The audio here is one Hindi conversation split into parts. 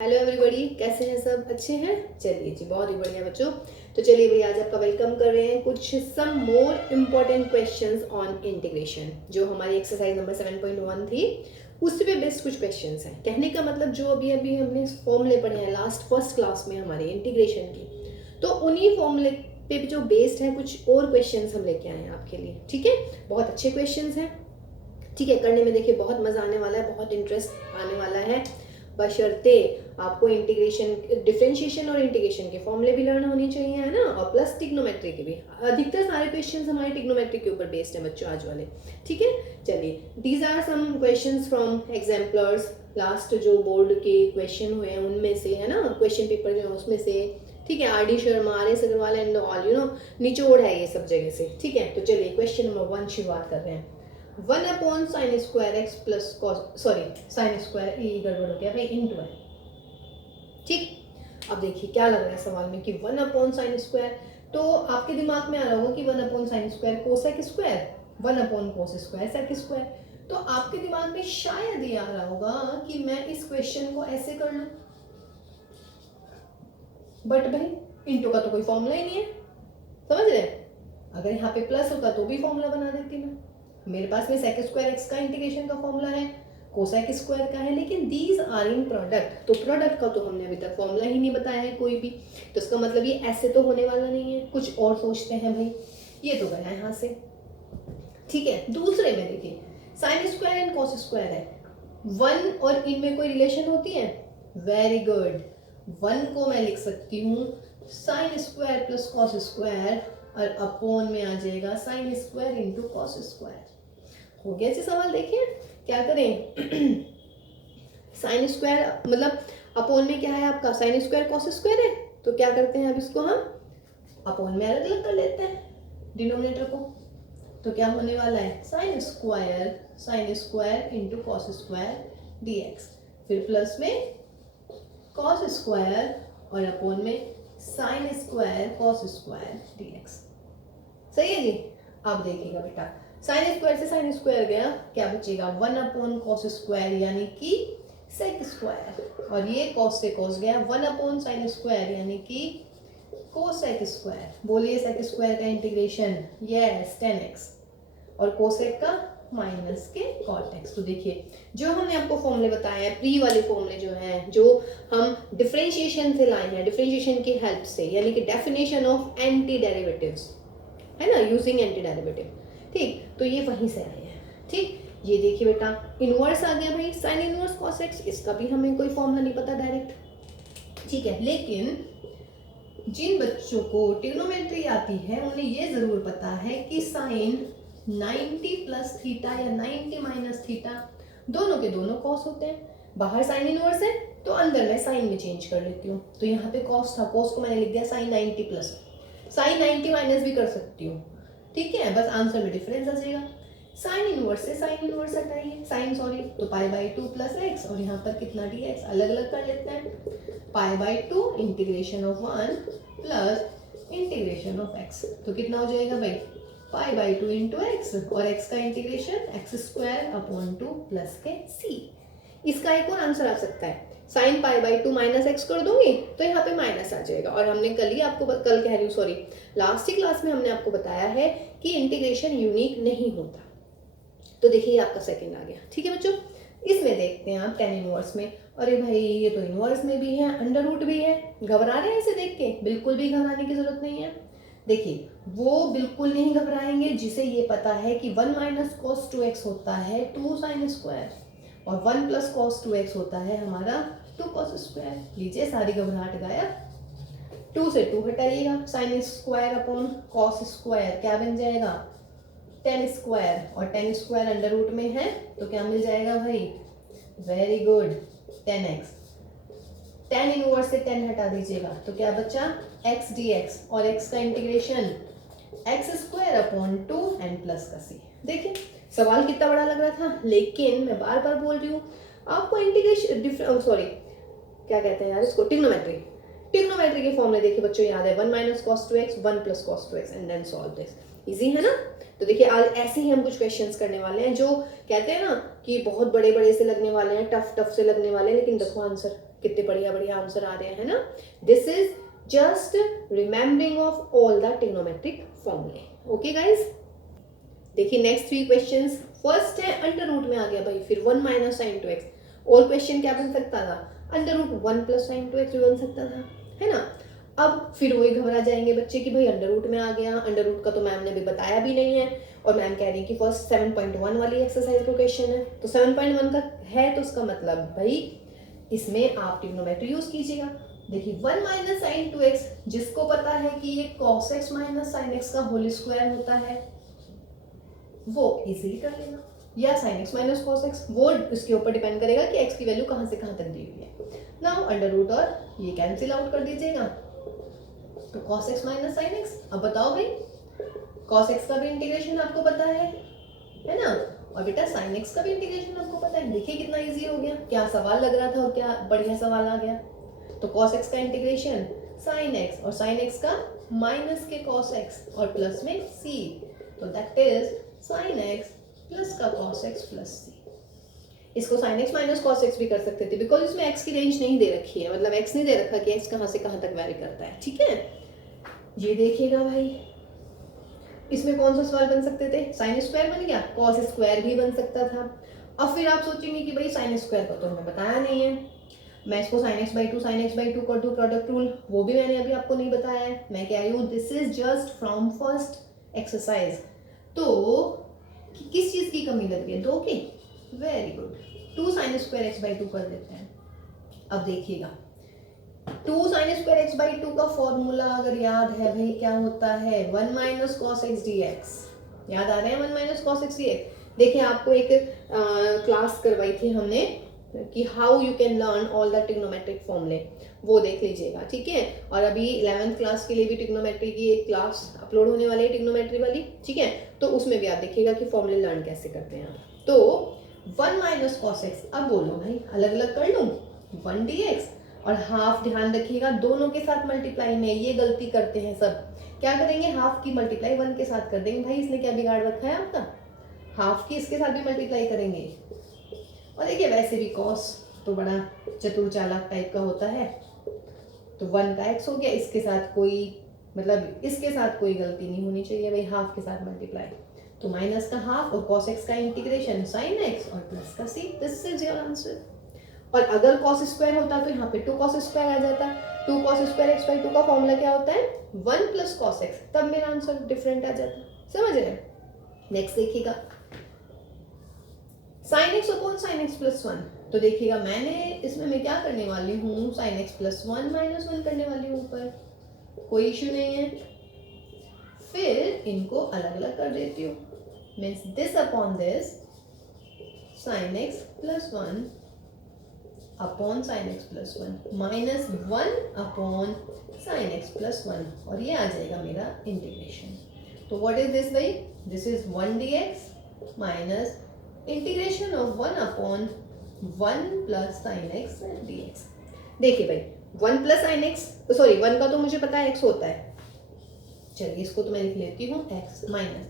हेलो एवरीबॉडी, कैसे हैं सब? अच्छे हैं? चलिए जी, बहुत ही बढ़िया बच्चों। तो चलिए भैया, आज आपका वेलकम कर रहे हैं कुछ some more important questions on integration. जो हमारी एक्सरसाइज नंबर 7.1 थी, उस पे बेस्ट कुछ क्वेश्चंस हैं। कहने का मतलब जो अभी अभी हमने फॉर्मूले पढ़े हैं लास्ट फर्स्ट क्लास में हमारे इंटीग्रेशन की, तो उन्हीं फॉर्मूले पे जो बेस्ड है कुछ और क्वेश्चंस हम लेके आए हैं आपके लिए। ठीक है, बहुत अच्छे क्वेश्चंस हैं। ठीक है, करने में देखिए बहुत मजा आने वाला है, बहुत इंटरेस्ट आने वाला है, बशर्ते आपको इंटीग्रेशन, डिफरेंशिएशन और इंटीग्रेशन के फॉर्मूले भी लर्न होनी चाहिए, है ना, और प्लस टिग्नोमेट्री के भी। अधिकतर सारे क्वेश्चंस हमारे टिग्नोमेट्री के ऊपर बेस्ड है बच्चों आज वाले। ठीक है, चलिए, these are some questions from exemplars. Last जो बोर्ड के क्वेश्चन हुए हैं उनमें से, है ना, क्वेश्चन पेपर जो है उसमें से। ठीक है, RD Sharma, RS Agarwal and all, निचोड़ है ये सब जगह से। ठीक है, तो चलिए क्वेश्चन नंबर 1 शुरुआत कर रहे हैं। 1/sin² x plus sorry sin square, ये गड़बड़ हो गया भाई, इंटू है। ठीक, अब देखिए क्या लग रहा है सवाल में कि 1/sin², तो आपके दिमाग में आ रहा होगा कि 1/sin² cosec square, 1/cos² sec square. तो आपके दिमाग में शायद ये आ रहा होगा कि मैं इस क्वेश्चन को ऐसे कर लूं, बट भाई इंटू का तो कोई फॉर्मूला ही नहीं है, समझ रहे हैं? अगर यहाँ पे प्लस होता तो भी फॉर्मूला बना देती मैं। मेरे पास में sec² x का इंटीग्रेशन का फॉर्मूला है, कोसेक स्क्वायर का है, लेकिन दीज आर इन प्रोडक्ट, तो प्रोडक्ट का तो हमने अभी तक फॉर्मूला ही नहीं बताया है कोई भी। तो इसका मतलब ये ऐसे तो होने वाला नहीं है, कुछ और सोचते हैं भाई। ये तो गया यहाँ से। ठीक है, दूसरे में देखिए sin² एंड cos² है, 1 और इनमें कोई रिलेशन होती है? वेरी गुड, 1 को मैं लिख सकती हूँ sin² प्लस cos² और अपोन में आ जाएगा sin² इंटू cos²। हो गया जी सवाल। देखिए क्या करें sin² मतलब अपोन में क्या है आपका, sin² cos² है, तो क्या करते हैं अब इसको हम अपोन में अलग अलग कर लेते हैं डिनोमिनेटर को। तो क्या होने वाला है, sin² इंटू cos² dx, फिर प्लस में cos² और अपोन में sin² cos² dx। सही है जी। अब देखिएगा बेटा, sin² से sin² गया, क्या बचेगा, 1/cos² यानी कि sec², और ये cos से cos गया, 1/sin² यानी कि cosec²। बोलिए sec² का इंटीग्रेशन, यस 10x, और cosec का माइनस के cot x। तो देखिए जो हमने आपको फॉर्मूले बताए हैं, प्री वाले फॉर्मूले जो हैं, जो हम डिफरेंशिएशन से लाए हैं, डिफरेंशिएशन की हेल्प से, यानी कि डेफिनेशन ऑफ एंटी डेरिवेटिव्स, है ना, यूजिंग एंटी डेरिवेटिव। ठीक, तो ये वहीं से आए हैं। ठीक, ये देखिए बेटा, इनवर्स आ गया भाई, साइन इनवर्स cos x, इसका भी हमें कोई फॉर्मूला नहीं पता डायरेक्ट। ठीक है, लेकिन जिन बच्चों को ट्रिग्नोमेट्री आती है उन्हें ये जरूर पता है कि साइन 90 प्लस थीटा या 90 माइनस थीटा, दोनों के दोनों कॉस होते हैं। बाहर साइन इनवर्स है तो अंदर मैं साइन में चेंज कर लेती हूँ, तो यहाँ पे कॉस था, कॉस को मैंने लिख दिया साइन 90 प्लस, साइन 90 माइनस भी कर सकती हूँ। ठीक है, बस आंसर में डिफरेंस आ जाएगा। साइन इनवर्स से साइन इनवर्स हटाइए, साइन सॉरी, तो π/2 प्लस एक्स, और यहाँ पर कितना dx, अलग अलग कर लेते हैं। π/2 integration of 1 plus integration of x, तो कितना हो जाएगा भाई, π/2 इंटू एक्स, और x का इंटीग्रेशन x² अपॉन 2 प्लस के c। इसका एक और आंसर आ सकता है, साइन π/2 माइनस एक्स कर दूंगी तो यहाँ पे माइनस आ जाएगा। और हमने कल ही आपको, कल कह रही हूँ सॉरी, लास्ट ही क्लास में हमने आपको बताया है कि इंटीग्रेशन यूनिक नहीं होता। तो देखिए आपका सेकंड आ गया। ठीक है बच्चों, इसमें देखते हैं आप tan इनवर्स में। अरे भाई ये तो इनवर्स में भी है, अंडर रूट भी है, घबरा रहे हैं इसे देख के? बिल्कुल भी घबराने की जरूरत नहीं है। देखिए वो बिल्कुल नहीं घबराएंगे जिसे ये पता है कि 1 माइनस cos 2x होता है 2 sin², और 1 प्लस cos 2x होता है हमारा 2 cos²। लीजिए सारी घबराहट गायब। 2 से 2 हटाइएगा, sin² अपॉन cos² क्या बन जाएगा, tan², और tan² अंडर रूट में है तो क्या मिल जाएगा भाई, very good, 10x। tan inverse से 10 हटा दीजिएगा तो क्या बचा, x dx, और x का integration x² upon 2 and plus का c। देखिए सवाल कितना बड़ा लग रहा था, लेकिन मैं बार बार बोल रही हूँ आपको इंटीग्रेशन, सॉरी क्या कहते हैं यार इसको, टिग्नोमेट्री के फॉर्मूले देखिए बच्चों याद है, 1 minus cos 2x, 1 plus cos 2x and then solve this. Easy है ना। तो देखिए आज ऐसे ही हम कुछ क्वेश्चंस करने वाले हैं जो कहते हैं ना कि बहुत बड़े बड़े से लगने वाले हैं, टफ टफ से लगने वाले हैं, लेकिन देखो आंसर कितने बढ़िया बढ़िया आंसर आ रहे हैं, है ना। This is just remembering of all the trigonometric फॉर्मूले। ओके गाइज, देखिए नेक्स्ट 3 क्वेश्चंस। फर्स्ट है अंडर रूट में आ गया भाई, फिर 1 माइनस साइन टू एक्स। और क्वेश्चन क्या बन सकता था, under root 1 plus sine two X भी बन सकता था, है ना। अब फिर वही घबरा जाएंगे बच्चे कि भाई अंडर रूट में आ गया, अंडर रूट का तो मैम ने भी बताया भी नहीं है, और मैम कह रही है कि फर्स्ट 7.1 वाली एक्सरसाइज का क्वेश्चन है, तो 7.1 का है तो उसका मतलब भाई इसमें आप ट्रिग्नोमेट्री यूज कीजिएगा। देखिए 1 माइनस साइन टू एक्स, जिसको पता है कि ये cos x minus sine x का होल स्क्वायर होता है वो इजीली कर लेना, या sine x minus cos x, वो इसके ऊपर डिपेंड करेगा कि एक्स की वैल्यू कहाँ से कहाँ तक दी हुई है। नाउ अंडर रूट और ये कैंसिल आउट कर दीजिएगा, तो cos x minus sine x. अब बताओ भाई, कॉस एक्स का भी इंटीग्रेशन आपको पता है ना, और बेटा साइन एक्स का भी इंटीग्रेशन आपको पता है। देखिए कितना इजी हो गया, क्या सवाल लग रहा था और क्या बढ़िया सवाल आ गया। तो कॉस एक्स का इंटीग्रेशन साइन एक्स, और साइन एक्स का माइनस के कॉस एक्स और प्लस में सी, तो that is sine x plus का कॉस एक्स प्लस सी। इसको sine x minus cos x भी कर सकते थे, बिकॉज इसमें एक्स की रेंज नहीं दे रखी है, मतलब एक्स नहीं दे रखा कि एक्स कहाँ से कहाँ तक वैरी करता है, ठीक है। ये देखिएगा भाई, इसमें कौन सा सवाल बन सकते थे, साइन स्क्वायर बन गया, कॉस स्क्वायर भी बन सकता था। अब फिर आप सोचेंगे कि भाई साइन स्क्वायर का तो हमें बताया नहीं है, मैं इसको साइन एक्स बाई टू कर दूँ प्रोडक्ट रूल, वो भी मैंने अभी आपको नहीं बताया है। मैं कह रही हूँ this is just from first exercise. तो किस चीज की कमी लग रही है, 2 की, very good, 2 sine square x by two कर देते हैं। अब देखिएगा 2 sine square x by two का फॉर्मूला अगर याद है भाई क्या होता है, 1 minus cos x d x, याद आ रहे हैं 1 minus cos x d x. देखिए आपको एक क्लास करवाई थी हमने कि how you can learn all the trigonometric फॉर्मूले, वो देख लीजिएगा, ठीक है। और अभी 11th क्लास के लिए भी ट्रिग्नोमेट्री की एक क्लास अपलोड होने वाली है, ट्रिग्नोमेट्री वाली, ठीक है, तो उसमें भी आप देखिएगा कि फॉर्मूले लर्न कैसे करते हैं आप। तो 1 माइनस कॉस एक्स, अब बोलो भाई अलग अलग कर लूँ, 1 डी एक्स, और हाफ ध्यान रखिएगा दोनों के साथ मल्टीप्लाई में, ये गलती करते हैं सब, क्या करेंगे हाफ की मल्टीप्लाई 1 के साथ कर देंगे, भाई इसने क्या बिगाड़ रखा है आपका, हाफ की इसके साथ भी मल्टीप्लाई करेंगे। और देखिए वैसे भी कॉस तो बड़ा चतुर चालाक टाइप का होता है, तो 1 का x हो गया, इसके साथ कोई मतलब इसके साथ कोई गलती नहीं होनी चाहिए भाई, हाफ के साथ मल्टीप्लाई, तो माइनस का हाफ और cos x का इंटीग्रेशन sin x और प्लस का c, this is your answer. और अगर cos स्क्वायर होता तो यहाँ पे 2 cos स्क्वायर आ जाता, 2 cos स्क्वायर x बाई 2 का फॉर्मूला क्या होता है 1 प्लस cos x, तब मेरा आंसर डिफरेंट आ जाता, समझ रहे हैं। नेक्स्ट देखिएगा sin x upon sin x plus 1, तो देखिएगा मैंने इसमें मैं क्या करने वाली हूँ sin x प्लस 1 माइनस 1 करने वाली हूँ ऊपर, कोई इश्यू नहीं है। फिर इनको अलग अलग कर देती हूँ, means this upon this sin x plus 1 upon sin x plus 1 minus 1 upon sin x plus 1, और ये आ जाएगा मेरा इंटीग्रेशन। तो व्हाट इज दिस भाई, this is 1 dx minus integration of 1 upon 1 plus sine x dx। देखिए भाई 1 प्लस साइन एक्स, सॉरी 1 का तो मुझे पता है x होता है, चलिए इसको तो मैं लिख लेती हूँ x माइनस,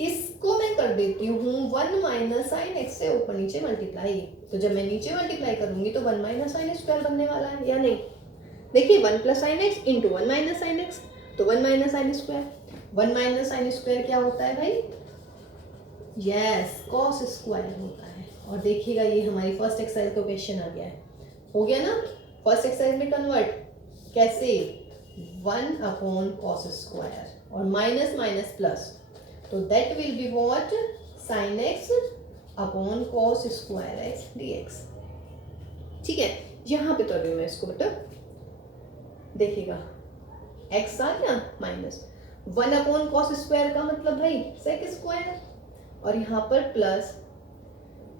इसको मैं कर देती हूँ 1 माइनस साइन एक्स से ऊपर नीचे मल्टीप्लाई, तो जब मैं नीचे मल्टीप्लाई करूंगी तो 1 माइनस साइन स्क्वायर बनने वाला है या नहीं। देखिए 1 plus sine x into 1 minus sine x, तो 1 minus sine square, 1 minus sine square क्या होता है भाई, यस कॉस स्क्वायर होता है। और देखिएगा ये हमारी फर्स्ट एक्सरसाइज का क्वेश्चन आ गया है, हो गया ना, फर्स्ट एक्सरसाइज में कन्वर्ट कैसे, 1 अपॉन कॉस स्क्वायर और माइनस माइनस प्लस, तो that will be what sign X upon cos square x dx, ठीक है। यहाँ पे तो अभी मैं इसको बेटा देखिएगा x आ गया माइनस 1 अपॉन कॉस स्क्वायर का मतलब भाई सेक स्क्वायर, और यहाँ पर plus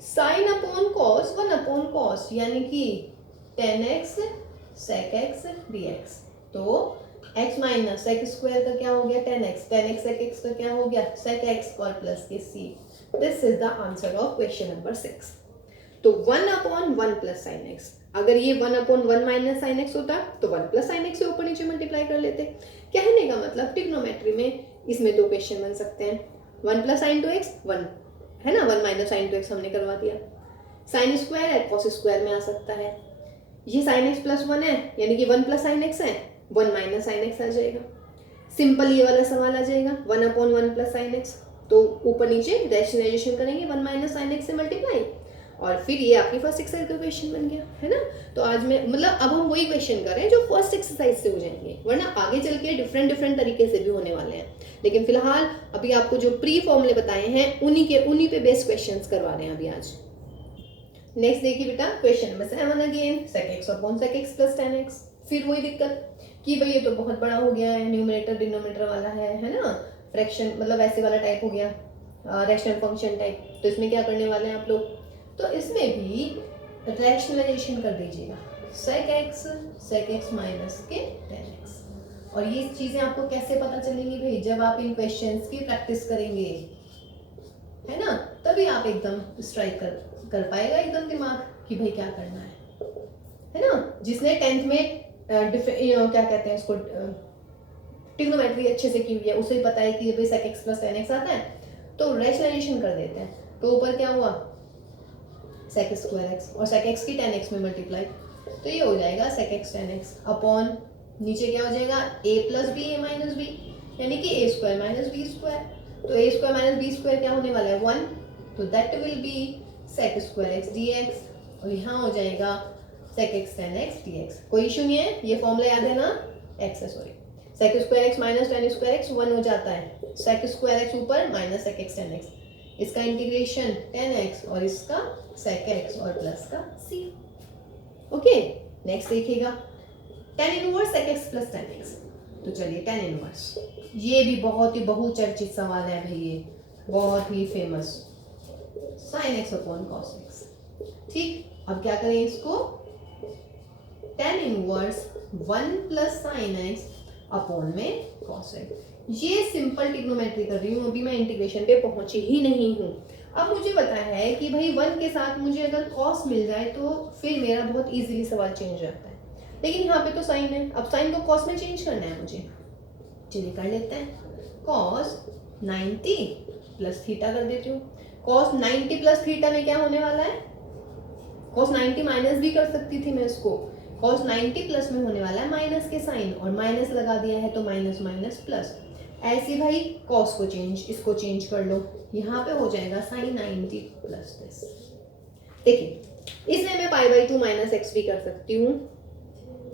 sign upon cos 1 upon cos यानी कि 10x sec x dx, तो x माइनस सेक स्क्वायर का क्या हो गया 10x, 10x sec x का क्या हो गया sec x और प्लस के c। This is the answer of question number 6। तो 1 अपॉन 1 प्लस साइन एक्स, अगर ये 1 अपॉन 1 माइनस साइन एक्स होता तो 1 प्लस साइन एक्स से ऊपर नीचे मल्टीप्लाई कर लेते। कहने का मतलब ट्रिग्नोमेट्री में इसमें 2 क्वेश्चन बन सकते हैं, 1 प्लस साइन टू एक्स 1 है ना, 1 माइनस साइन टू एक्स हमने करवा दिया, साइन स्क्वायर है कॉस स्क्वायर में आ सकता है, ये साइन एक्स प्लस वन है, यानी कि वन प्लस साइन एक्स है, वन माइनस साइन एक्स आ जाएगा। सिंपल ये वाला सवाल आ जाएगा, one upon one plus sine x, तो ऊपर नीचे रैशनलाइजेशन करेंगे, वन माइनस साइन एक्स से मल्टीप्लाई, और फिर ये आपकी फर्स्ट एक्सरसाइज का क्वेश्चन बन गया, है ना। तो आज मैं मतलब अब हम वही क्वेश्चन कर रहे हैं जो फर्स्ट एक्सरसाइज से हो जाएंगे, वरना आगे चल के डिफरेंट डिफरेंट तरीके से भी होने वाले हैं। लेकिन फिलहाल अभी आपको जो प्री फॉर्मूले बताए हैं उन्हीं पे बेस्ड क्वेश्चंस करवा रहे हैं अभी आज। नेक्स्ट देखिए बेटा, question number 7 again, sec x upon sec x plus tan x। फिर वही दिक्कत कि भाई ये तो बहुत बड़ा हो गया है, न्यूमरेटर डिनोमिनेटर वाला है ना, फ्रैक्शन मतलब वैसे वाला टाइप हो गया, रैशनल फंक्शन टाइप। तो इसमें क्या करने वाले हैं आप लोग, तो इसमें भी रैशनलाइजेशन कर दीजिएगा, sec x माइनस के tan x। और ये चीजें आपको कैसे पता चलेंगी भाई, जब आप इन क्वेश्चंस की प्रैक्टिस करेंगे, है ना, तभी आप एकदम स्ट्राइक कर पाएगा एकदम दिमाग कि भाई क्या करना है ना। जिसने 10th में क्या कहते हैं इसको, ट्रिग्नोमेट्री अच्छे से की हुई है, उसे पता है कि भाई sec x plus tan x आता है, तो रैशनलाइजेशन कर देते हैं। तो ऊपर क्या हुआ, sec स्क्वायर x, और sec x की tan x में मल्टीप्लाई, तो ये हो जाएगा sec x tan x upon नीचे क्या हो जाएगा, a plus B A minus B, यानी कि a square minus B square. तो a square minus B square क्या होने वाला है, 1, तो that will be sec square x dx, और यहाँ हो जाएगा sec x tan x dx। कोई इशू नहीं है, ये फॉर्मूला याद है ना, x है sorry, sec square x minus tan square x 1 हो जाता है, sec स्क्वायर x ऊपर minus sec x tan x, इसका इंटीग्रेशन tan x और इसका sec x और प्लस का c। ओके, नेक्स्ट देखिएगा, tan inverse sec x plus tan x। तो चलिए tan इनवर्स, ये भी बहुत ही बहुचर्चित सवाल है भाई, ये बहुत ही famous, sin x upon cos x। ठीक, अब क्या करें इसको, tan inverse 1 plus sin x upon में cos x। ये सिंपल ट्रिग्नोमेट्री कर रही हूँ, अभी मैं इंटीग्रेशन पे पहुंची ही नहीं हूँ। अब मुझे पता है कि भाई 1 के साथ मुझे अगर cos मिल जाए तो फिर मेरा बहुत इजीली सवाल चेंज हो जाता है, लेकिन यहाँ पे तो साइन है, अब साइन को cos में चेंज करना है मुझे। चलिए कर लेते हैं, cos 90 प्लस थीटा कर देती हूँ। cos 90 प्लस थीटा में क्या होने वाला है, cos 90 माइनस भी कर सकती थी मैं इसको, cos 90 प्लस में होने वाला है माइनस के साइन, और माइनस लगा दिया है तो माइनस माइनस प्लस। ऐसे भाई cos को चेंज, इसको चेंज कर लो, यहाँ पे हो जाएगा sin 90 प्लस दिस। देखिए इसमें मैं पाई बाई 2 माइनस एक्स भी कर सकती हूँ,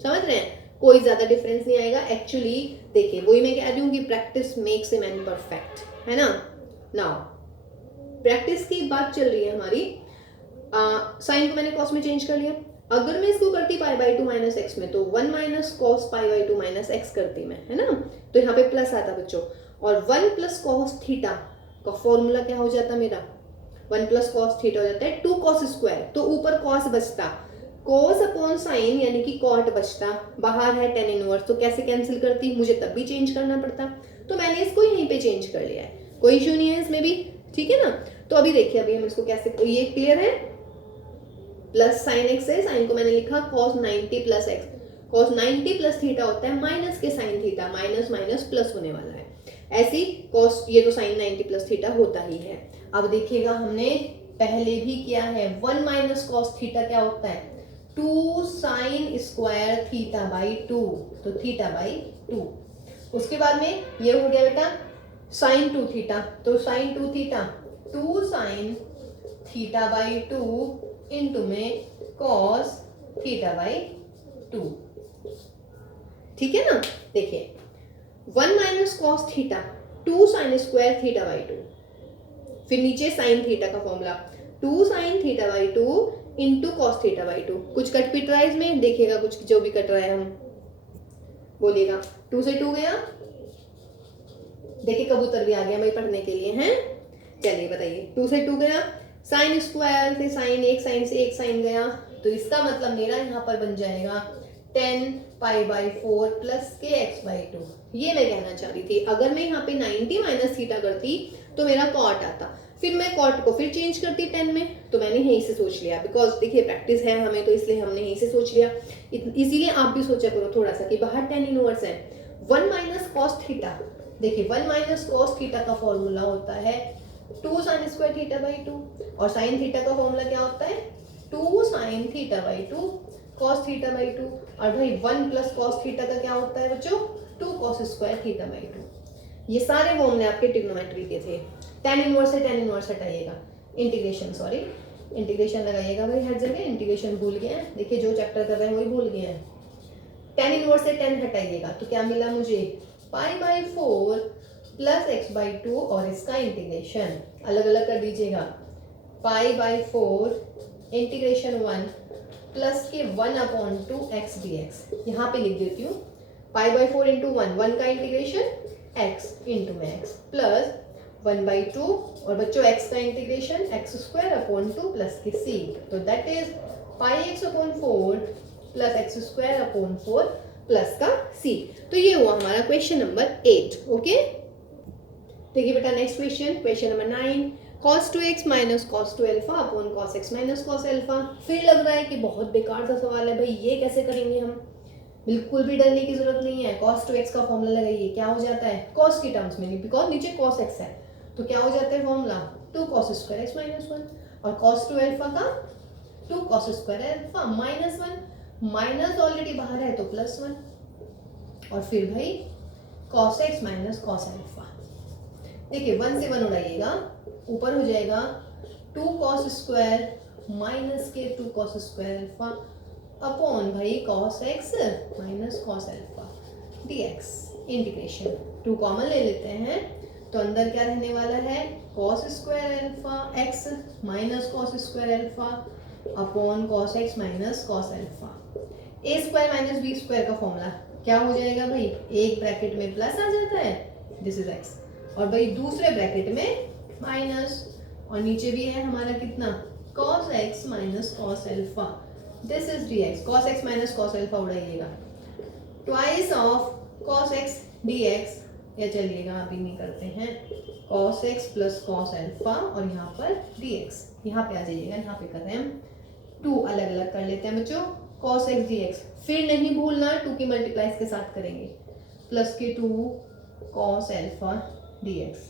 समझ रहे हैं, कोई ज्यादा डिफरेंस नहीं आएगा एक्चुअली। देखिए वही मैं कह रही हूँ कि practice makes a man perfect, है ना। नाउ प्रैक्टिस की बात चल रही है हमारी, साइन को मैंने कॉस में चेंज कर लिया, अगर मैं इसको करती पाई बाई 2 माइनस एक्स में तो 1 minus cos pi by 2 minus x करती मैं, है ना, तो यहाँ पे प्लस आता बच्चों, और 1 प्लस कॉस थीटा का फॉर्मूला क्या हो जाता मेरा, 1 प्लस कॉस थीटा हो जाता है 2 कॉस स्क्वायर, तो ऊपर कॉस बचता, कॉस अपॉन साइन यानी कि कॉट बचता, बाहर है tan इनवर्स, तो कैसे कैंसिल करती, मुझे तब भी चेंज करना पड़ता, तो मैंने इसको यहीं पे चेंज कर लिया है, कोई इशू नहीं है इसमें भी, ठीक है ना। तो अभी देखिए अभी हम इसको कैसे, ये क्लियर है, प्लस साइन एक्स है, साइन को मैंने लिखा cos 90 plus x, cos 90 plus theta होता है माइनस के sine theta, minus minus plus होने वाला है, ऐसी cos, ये तो साइन 90 प्लस थीटा होता ही है। अब देखिएगा हमने पहले भी किया है, 1 माइनस कॉस थीटा क्या होता है, 2 साइन स्क्वायर थीटा बाई 2, तो थीटा बाई 2। उसके बाद में ये हो गया बेटा साइन 2 थीटा, तो sine 2 theta 2 sine theta by 2 into में कॉस थीटा बाई 2, ठीक है ना। देखिए 1 minus cos theta 2 sine square theta by 2, फिर नीचे साइन थीटा का formula 2 sine theta by 2 into cos theta by 2। कुछ कट पिट रहा है इसमें, देखिएगा कुछ जो भी कट रहा है हम बोलिएगा, 2 से 2 गया, देखिए कबूतर भी आ गया भाई पढ़ने के लिए, हैं। चलिए बताइए 2 से 2 गया, साइन स्क्वायर से साइन, एक साइन से एक साइन गया, तो इसका मतलब मेरा यहाँ पर बन जाएगा 10 पाई बाई 4 प्लस के एक्स बाई 2। ये मैं कहना चाह रही थी, अगर मैं यहाँ पे 90 माइनस थीटा करती तो मेरा कॉट आता, फिर मैं कॉट को फिर चेंज करती 10 में, तो मैंने यहीं से सोच लिया, बिकॉज देखिए प्रैक्टिस है हमें तो इसलिए हमने यहीं से सोच लिया। इसीलिए आप भी सोचा करो थोड़ा सा कि बाहर tan इनवर्स है, 1 माइनस कॉस थीटा, देखिए 1 माइनस कॉस थीटा का फॉर्मूला होता है 2 साइन स्क्वायर थीटा बाई 2, और साइन थीटा का फॉर्मूला क्या होता है 2 sine theta by 2 cos theta by 2, और भाई 1 प्लस cos थीटा का क्या होता है बच्चों, 2 cos स्क्वायर थीटा बाई 2। ये सारे फॉर्मूले आपके ट्रिग्नोमेट्री के थे। tan इनवर्स से tan इनवर्स हटाइएगा, इंटीग्रेशन सॉरी इंटीग्रेशन लगाइएगा भाई हर जगह, इंटीग्रेशन भूल गए हैं, देखिए जो चैप्टर कर रहे हैं वही भूल गए हैं। tan इनवर्स से tan हटाइएगा तो क्या मिला मुझे, pi by 4 plus x by 2, और इसका इंटीग्रेशन अलग अलग कर दीजिएगा, पाई बाई 4 इंटीग्रेशन 1 प्लस के 1/2 एक्स डी एक्स, यहाँ पे लिख देती हूँ पाई बाई 4 इंटू 1 का integration x into x plus 1/2, और बच्चों x का integration x square upon 2 plus के c, तो that is pi x upon 4 plus x square upon 4 plus का c। तो ये हुआ हमारा क्वेश्चन नंबर 8। ओके, देखिए बेटा next question, question number 9, cos 2x minus cos 2 alpha upon cos x minus cos alpha. फिर लग रहा है कि बहुत बेकार सा सवाल है भाई, ये कैसे करेंगे हम, बिल्कुल भी डरने की जरूरत नहीं है। cos 2x का फॉर्मूला लगाइए, क्या हो जाता है cos की टर्म्स में, नहीं बिकॉज नीचे cos x है, तो क्या हो जाता है formula 2 cos square x minus 1, और cos 2 अल्फा का 2 cos square alpha minus 1, minus already बाहर है तो प्लस 1, और फिर भाई cos x minus cos alpha. देखिए 1 से 1 उड़ाइएगा, ऊपर हो जाएगा 2 cos स्क्वायर माइनस के 2 cos स्क्वायर अल्फा अपॉन भाई cos x minus cos alpha dx, integration 2 common ले लेते हैं तो अंदर क्या रहने वाला है, cos square alpha x minus cos square alpha upon cos x minus cos alpha. a square minus b square का फॉर्मूला क्या हो जाएगा भाई, एक ब्रैकेट में प्लस आ जाता है, दिस इज x, और भाई दूसरे ब्रैकेट में माइनस, और नीचे भी है हमारा कितना cos x माइनस cos अल्फा, this is dx, cos x minus cos अल्फा उड़ाइएगा, twice of cos x dx, या चलिएगा अभी नहीं करते हैं, cos x plus cos alpha और यहाँ पर dx, यहाँ पे आ जाइएगा, यहाँ पे कर रहे हैं हम 2 अलग अलग कर लेते हैं बच्चों, cos x dx, फिर नहीं भूलना 2 की मल्टीप्लाइज के साथ करेंगे, प्लस के 2 cos alpha dx,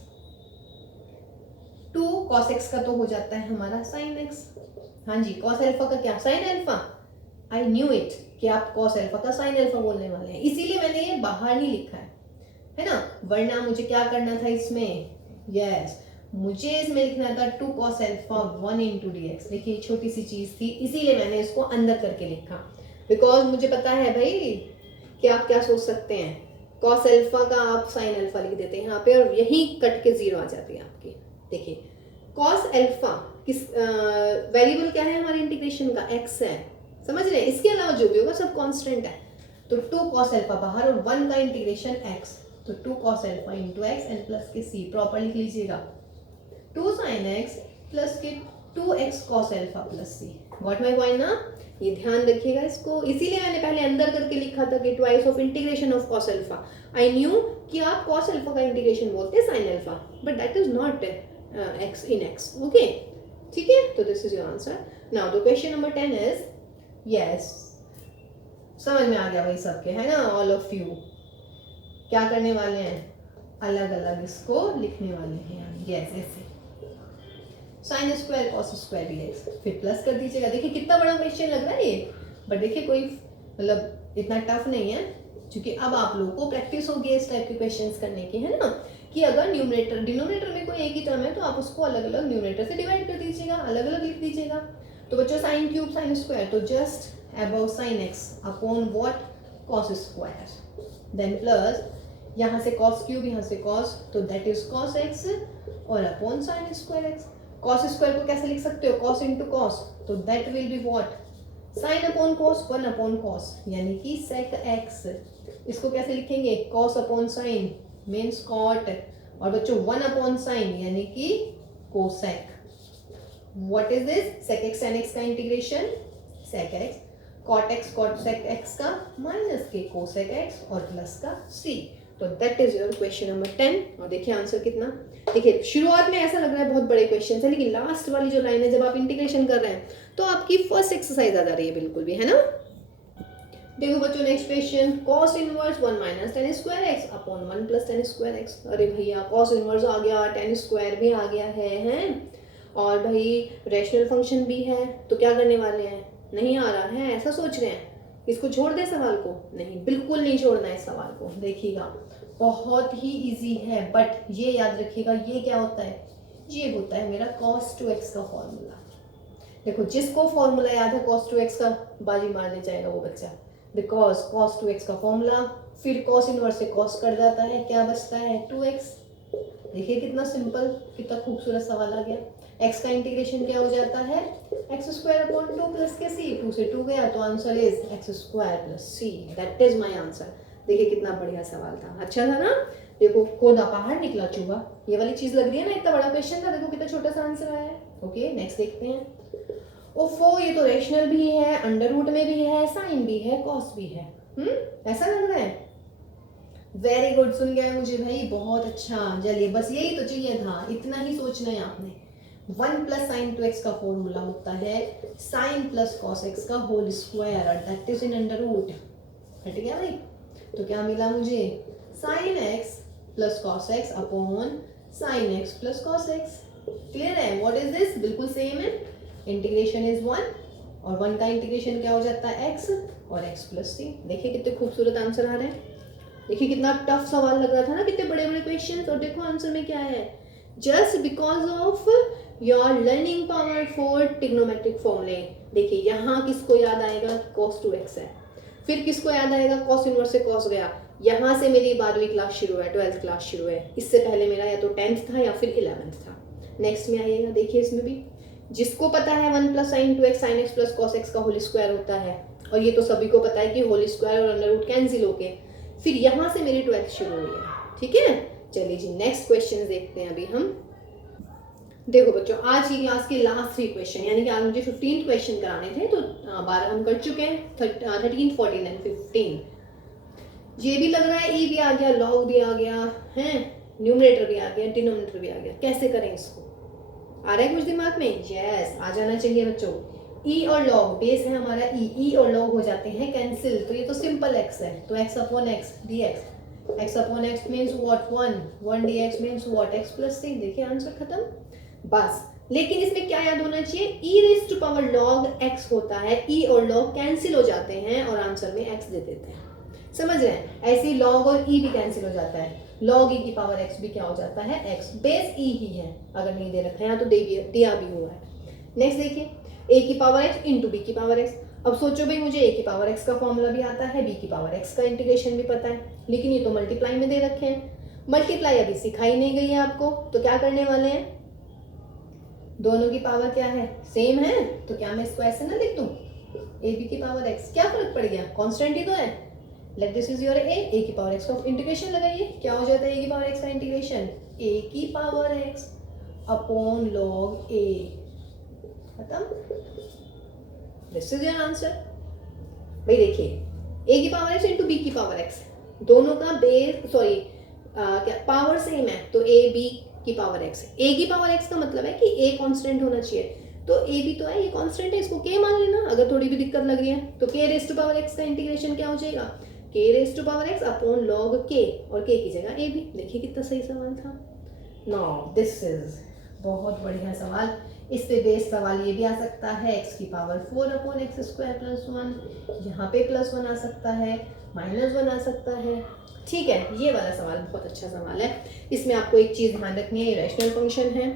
2 cos x का तो हो जाता है हमारा sin x, हाँ जी cos अल्फा का क्या sin alpha, I knew it कि आप cos अल्फा का sin अल्फा बोलने वाले हैं, इसीलिए मैंने ये बाहर नहीं लिखा है ना, वरना मुझे क्या करना था इसमें, यस मुझे इसमें लिखना था 2 cos अल्फा 1 इंटू dx। देखिए छोटी सी चीज थी, इसीलिए मैंने इसको अंदर करके लिखा, बिकॉज मुझे पता है भाई कि आप क्या सोच सकते हैं, cos अल्फा का आप sin अल्फा लिख देते हैं यहाँ पे, और यही कट के 0 आ जाती है आपकी। देखिए cos अल्फा किस वेरिएबल क्या है हमारे इंटीग्रेशन का, x है, समझ रहे हैं, इसके अलावा जो भी होगा सब कांस्टेंट है, तो 2 cos अल्फा बाहर और 1 का इंटीग्रेशन x, तो 2 cos alpha into x and plus के c, प्रॉपर लिख लीजिएगा 2 sin x प्लस के 2x cos alpha plus c, got my point ना, ये ध्यान रखिएगा इसको, इसीलिए मैंने पहले अंदर करके लिखा था कि twice of integration of cos alpha, I knew कि आप cos अल्फा का इंटीग्रेशन बोलते हैं sin alpha, but that is not x in x, okay ठीक है, तो this is your answer. Now the question number 10 is, yes समझ में आ गया भाई सबके, है ना, ऑल ऑफ यू क्या करने वाले हैं, अलग अलग इसको लिखने वाले हैं, यस ऐसे sine square cos square dx, फिर प्लस कर दीजिएगा। देखिए कितना बड़ा क्वेश्चन लग रहा है ये, बट देखिए कोई मतलब इतना टफ नहीं है, क्योंकि अब आप लोगों को प्रैक्टिस होगी इस टाइप के क्वेश्चंस करने की, है ना, कि अगर न्यूमरेटर डिनोमिनेटर में कोई एक ही टर्म है तो आप उसको अलग अलग न्यूमरेटर से डिवाइड कर दीजिएगा, अलग अलग लिख दीजिएगा। तो बच्चों साइन क्यूब साइन स्क्वायर, तो just about sine X upon what cos square, then plus यहाँ से कॉस क्यूब, यहाँ से कॉस, तो दैट इज कॉस एक्स और upon sine square X. Cos square को कैसे लिख सकते हो, कॉस इंटू कॉस, तो that will be what sine upon cos 1 upon cos, यानी कि सेक एक्स। इसको कैसे लिखेंगे, cos upon sine means cot, और बच्चों 1 अपॉन साइन यानी कि cosec. What is this, sec X tan x का integration, sec X cot X cot sec X का माइनस के कोसेक एक्स और प्लस का c। तो that is your question number 10। और देखिए आंसर कितना, देखिए शुरुआत में ऐसा लग रहा है बहुत बड़े क्वेश्चन है, लेकिन लास्ट वाली जो लाइन है जब आप इंटीग्रेशन कर रहे हैं तो आपकी फर्स्ट एक्सरसाइज आ जा रही है बिल्कुल भी, है ना। देखो बच्चों next question, cos inverse 1 minus tan square x upon 1 plus tan square x. अरे भैया cos इनवर्स आ गया, tan स्क्वायर भी आ गया है, हैं, और भाई रैशनल फंक्शन भी है, तो क्या करने वाले हैं, नहीं आ रहा है, ऐसा सोच रहे हैं, इसको छोड़ दें सवाल को? नहीं, बिल्कुल नहीं छोड़ना है इस सवाल को। देखिएगा बहुत ही इजी है, बट ये याद रखिएगा ये क्या होता है, ये होता है मेरा cos 2x का फॉर्मूला। देखो जिसको फॉर्मूला याद है cos 2x का, बाजी मारने जाएगा वो बच्चा, बिकॉज cos 2x का फॉर्मूला, फिर cos इनवर्स से cos कट जाता है, क्या बचता है 2x। देखिए कितना सिंपल, कितना खूबसूरत सवाल आ गया। x का इंटीग्रेशन क्या हो जाता है, x स्क्वायर अपॉन 2 प्लस के c, 2 से 2 गया तो answer is x square plus c, that is my answer. देखिए कितना बढ़िया सवाल था, अच्छा था ना। देखो कोना बाहर निकला चूहा, ये वाली चीज लग रही है ना, इतना बड़ा क्वेश्चन था, देखो कितना छोटा सा आंसर आया है। ओके नेक्स्ट देखते हैं। ओफो ये तो रेशनल भी है, अंडर रूट में भी है, साइन भी है, कॉस भी है। ऐसा लग रहा है? वेरी गुड, सुन गया मुझे भाई, बहुत अच्छा। चलिए बस यही तो चाहिए था, इतना ही सोचना है आपने। 1 प्लस साइन 2x का फॉर्मूला होता है साइन प्लस कॉस x का होल स्क्वायर, और that is in under root. हट गया भाई? तो क्या मिला मुझे, sine x plus cos x upon sine x plus cos x। Clear है? What is this? बिल्कुल सेम है, इंटीग्रेशन इज 1, और 1 का इंटीग्रेशन क्या हो जाता है x, और x प्लस c। देखिए कितने खूबसूरत आंसर आ रहे हैं। देखिए कितना टफ सवाल लग रहा था ना, कितने बड़े बड़े क्वेश्चंस, और देखो आंसर में क्या है, just because of your learning power for trigonometric फॉर्मूले। देखिए यहाँ किसको याद आएगा, cos 2x है, फिर किसको याद आएगा, cos इनवर्स से cos गया, यहाँ से मेरी 12वीं क्लास शुरू है, 12th क्लास शुरू है, इससे पहले मेरा या तो 10th था या फिर 11th था। नेक्स्ट में आइएगा, देखिए इसमें भी जिसको पता है 1 plus sine 2x sine x plus cos x का होल स्क्वायर होता है, और ये तो सभी को पता है कि होल स्क्वायर और अंडर रूट कैंसिल होके फिर यहाँ से मेरी 12th शुरू हुई है। ठीक है, चलिए जी नेक्स्ट क्वेश्चन देखते हैं अभी हम। देखो बच्चों आज की क्लास के लास्ट 3 क्वेश्चन, यानी कि आज मुझे 15 क्वेश्चन कराने थे, तो 12 हम कर चुके हैं, 13, 14 एंड 15। ये भी लग रहा है, ई भी आ गया, लॉग भी आ गया है, न्यूमरेटर भी आ गया, डिनोमिनेटर भी आ गया। कैसे करें इसको, आ रहा है कुछ दिमाग में? यस, आ जाना चाहिए बच्चों। ई और लॉग, बेस है हमारा ई और लॉग हो जाते हैं कैंसिल, तो ये तो सिंपल एक्स है, तो x upon x d x, x upon x means what 1 d x means what x plus c. देखिए आंसर खत्म बस। लेकिन इसमें क्या याद होना चाहिए, e raise to power log x होता है, ई और लॉग कैंसिल हो जाते हैं और आंसर में एक्स दे देते हैं। समझ रहे हैं? ऐसे ही लॉग और ई भी कैंसिल हो जाता है, लॉग ई की पावर एक्स भी क्या हो जाता है, एक्स, बेस ई ही है, अगर नहीं दे रखा है तो दिया भी हुआ है। नेक्स्ट देखिए, ए की पावर एक्स इंटू बी की पावर एक्स। अब सोचो भाई मुझे ए की पावर एक्स का फॉर्मूला भी आता है, बी की पावर एक्स का इंटीग्रेशन भी पता है, लेकिन ये तो मल्टीप्लाई में दे रखे हैं। मल्टीप्लाई अभी सिखाई नहीं गई है आपको, तो क्या करने वाले हैं, दोनों की पावर क्या है, सेम है, तो क्या मैं इसको ऐसे ना लिख दूं, ए बी की पावर एक्स, क्या फर्क पड़ गया, कांस्टेंट ही तो है। लेट दिस इज योर ए की पावर एक्स का इंटीग्रेशन लगाइए, क्या हो जाता है ए की पावर एक्स का इंटीग्रेशन, ए की पावर एक्स अपॉन लॉग ए, खत्म। This is your answer. भाई देखिए ए की पावर एक्स इंटू बी की पावर एक्स, दोनों का बेस क्या पावर सेम है, तो ए बी की पावर एक्स। ए की पावर एक्स का मतलब है कि ए कांस्टेंट होना चाहिए, तो ए भी तो है, ये कांस्टेंट है, इसको के मान लेना अगर थोड़ी भी दिक्कत लग रही है। तो K raise to power X का इंटीग्रेशन क्या हो जाएगा, K raise to power X upon log K, और के की जगह ए भी। देखिए कितना सही सवाल था। नाउ दिस इज बहुत बढ़िया सवाल। इस पे बेस सवाल ये भी आ सकता है, एक्स की power 4 upon x square plus 1, यहाँ पे प्लस 1 आ सकता है, माइनस 1 आ सकता है। ठीक है, ये वाला सवाल बहुत अच्छा सवाल है। इसमें आपको एक चीज़ ध्यान रखनी है, रैशनल फंक्शन है,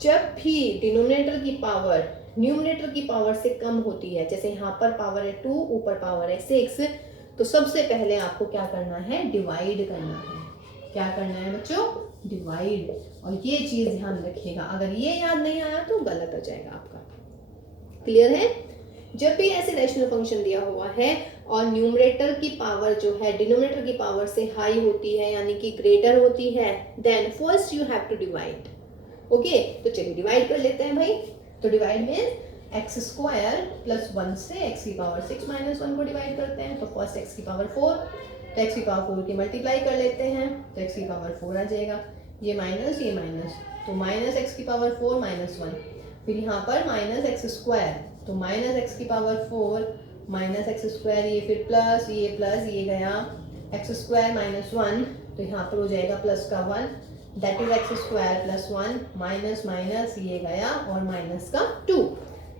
जब भी डिनोमिनेटर की पावर न्यूमरेटर की पावर से कम होती है, जैसे यहाँ पर पावर है 2, ऊपर पावर है 6, तो सबसे पहले आपको क्या करना है, डिवाइड करना है। क्या करना है बच्चों, डिवाइड। और ये चीज ध्यान रखिएगा, अगर ये याद नहीं आया तो गलत आ जाएगा आपका। क्लियर है? जब भी ऐसे रैशनल फंक्शन दिया हुआ है और न्यूमरेटर की पावर जो है डिनोमिनेटर की पावर से हाई होती है, यानी कि ग्रेटर होती है, then first you have to divide. Okay, तो चलिए डिवाइड कर लेते हैं भाई। तो डिवाइड में एक्स स्क्वायर प्लस 1 से एक्स की पावर 6 माइनस 1 को डिवाइड करते हैं, तो फर्स्ट एक्स की पावर 4, तो एक्स की पावर 4 की मल्टीप्लाई कर लेते हैं, तो एक्स की पावर 4 आ जाएगा, ये माइनस, तो माइनस एक्स की पावर 4 माइनस 1, फिर यहाँ पर माइनस एक्स स्क्वायर, तो माइनस एक्स की पावर 4 माइनस एक्स स्क्वायर, ये फिर प्लस, ये गया एक्स स्क्वायर माइनस 1, तो यहाँ पर हो जाएगा प्लस का 1, that is x square plus 1 minus minus ये गया और माइनस का 2।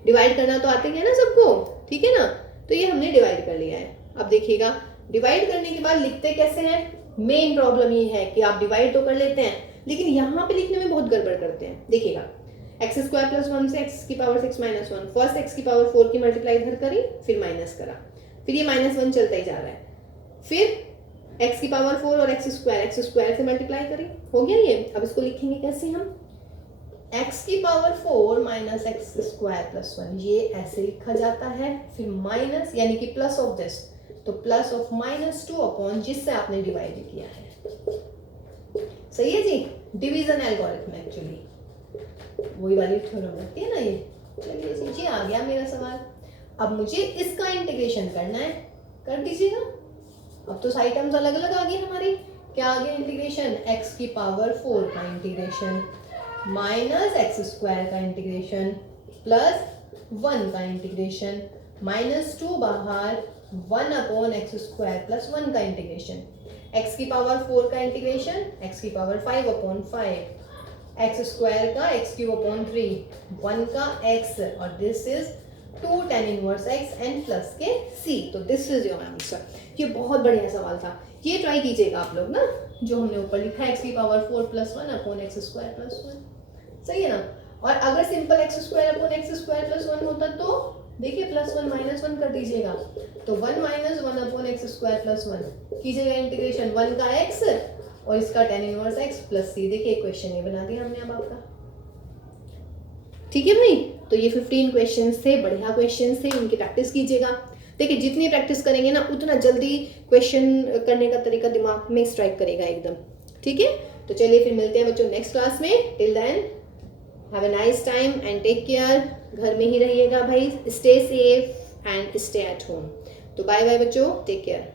डिवाइड करना तो आते हैं ना सबको, ठीक है ना। तो ये हमने डिवाइड कर लिया है। अब देखिएगा डिवाइड करने के बाद लिखते कैसे हैं। मेन प्रॉब्लम ये है कि आप डिवाइड तो कर लेते हैं लेकिन यहाँ पे लिखने में बहुत गड़बड़ करते हैं। देखिएगा एक्स स्क्वायर प्लस 1 से एक्स की पावर 6 माइनस 1, फर्स्ट एक्स की पावर 4 की मल्टीप्लाई इधर करी, फिर माइनस करा, फिर ये -1 चलता ही जा रहा है, फिर एक्स की पावर 4 और एक्स स्क्वायर से मल्टीप्लाई करी, हो गया ये। अब इसको लिखेंगे कैसे हम, एक्स की power 4 minus x square plus 1, ये ऐसे लिखा जाता है। फिर माइनस यानी कि प्लस ऑफ दिस, तो प्लस ऑफ -2 अपॉन जिससे आपने डिवाइड किया है। सही है जी, डिवीजन एल्गोरिथम एक्चुअली वही वाली थ्योरम रहती है ना ये। चलिए जी आ गया मेरा सवाल। अब मुझे इसका इंटीग्रेशन करना है, कर दीजिएगा। अब तो साइड टर्म्स अलग अलग आ गई हमारी। क्या आ गया इंटीग्रेशन, एक्स की पावर 4 का इंटीग्रेशन माइनस एक्स स्क्वायर का इंटीग्रेशन प्लस 1 का इंटीग्रेशन, -2 बाहर, 1 अपॉन एक्स स्क्वायर प्लस 1 का इंटीग्रेशन, एक्स की पावर 4 का इंटीग्रेशन, एक्स की पावर 5 अपॉन 5, एक्स स्क्वायर का एक्स क्यूब अपॉन 3, 1 का एक्स, और this is 2 tan inverse x and plus के सी। तो दिस इज योर आंसर। ये बहुत बढ़िया सवाल था, ये ट्राई कीजिएगा आप लोग ना, जो हमने ऊपर लिखा है एक्स की power 4 plus 1 upon x square plus 1। सही है ना। और अगर simple x square upon x square plus 1 होता तो देखिए +1 -1 कर दीजिएगा, तो 1 - 1 अपॉन एक्स स्क्वायर प्लस 1 कीजिएगा इंटीग्रेशन, 1 का एक्स और इसका tan inverse x plus c. देखिए क्वेश्चन ये बना दिया हमने अब आपका। ठीक है भाई, तो ये 15 क्वेश्चन थे, बढ़िया क्वेश्चन थे, इनकी प्रैक्टिस कीजिएगा। देखिए जितनी प्रैक्टिस करेंगे ना उतना जल्दी क्वेश्चन करने का तरीका दिमाग में स्ट्राइक करेगा एकदम। ठीक है, तो चलिए फिर मिलते हैं बच्चों नेक्स्ट क्लास में। Till then have a nice time and take care. घर में ही रहिएगा भाई, stay safe and stay at home. तो बाय बाय बच्चों, टेक केयर।